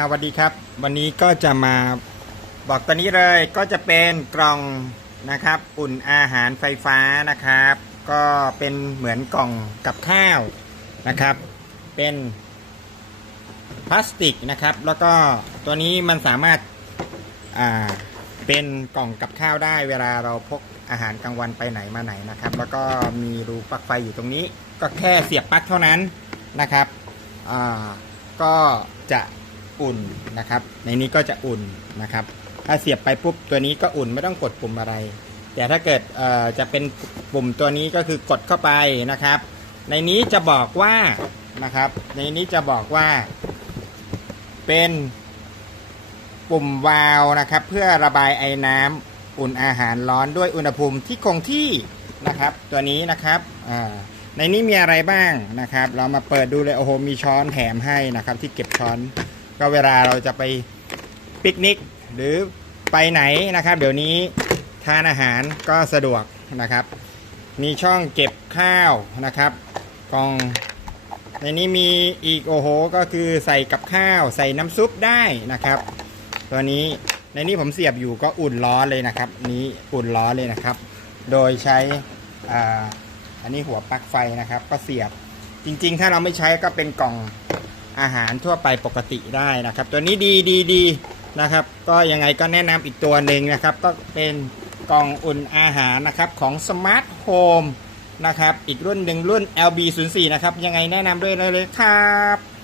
าสวัสดีครับ วันนี้ก็จะมาบอกตัวนี้เลยก็จะเป็นกล่องนะครับ อุ่นอาหารไฟฟ้านะครับ ก็เป็นเหมือนกล่องกับข้าวนะครับ เป็นพลาสติกนะครับ แล้วก็ตัวนี้มันสามารถอ่าเป็นกล่องกับข้าวได้เวลาเราพกอาหารกลางวันไปไหนมาไหนนะครับ แล้วก็มีรูปลั๊กไฟอยู่ตรงนี้ ก็แค่เสียบปลั๊กเท่านั้นนะครับอ่าก็จะ อุ่นนะครับ ในนี้ก็จะอุ่นนะครับ ถ้าเสียบไปปุ๊บตัวนี้ก็อุ่นไม่ต้องกดปุ่มอะไร แต่ถ้าเกิดจะเป็นปุ่มตัวนี้ก็คือกดเข้าไปนะครับ ในนี้จะบอกว่านะครับ ในนี้จะบอกว่า เป็นปุ่มวาล์วนะครับ เพื่อระบายไอ้น้ำอุ่นอาหารร้อนด้วยอุณหภูมิที่คงที่นะครับ ตัวนี้นะครับในนี้มีอะไรบ้างนะครับ เรามาเปิดดูเลยโอ้โหมีช้อนแถมให้นะครับ ที่เก็บช้อน ก็เวลาเราจะไปปิกนิกหรือไปไหนนะครับ เดี๋ยวนี้ทานอาหารก็สะดวกนะครับ มีช่องเก็บข้าวนะครับกล่องในนี้มีอีกโอ้โห ก็คือใส่กับข้าวใส่น้ำซุปได้นะครับ ตัวนี้ในนี้ผมเสียบอยู่ก็อุ่นร้อนเลยนะครับ นี้อุ่นร้อนเลยนะครับ โดยใช้อ่าอันนี้หัวปลั๊กไฟนะครับ ก็เสียบจริง ๆ ถ้าเราไม่ใช้ก็เป็นกล่อง อาหารทั่วไปปกติได้นะครับ ตัวนี้ดีดีดีนะครับ ก็ยังไงก็แนะนำอีกตัวหนึ่งนะครับ ก็เป็นกล่องอุ่นอาหารนะครับของ Smart Home นะครับ อีกรุ่นหนึ่งรุ่น LB04 นะครับ ยังไงแนะนำด้วยเลยครับ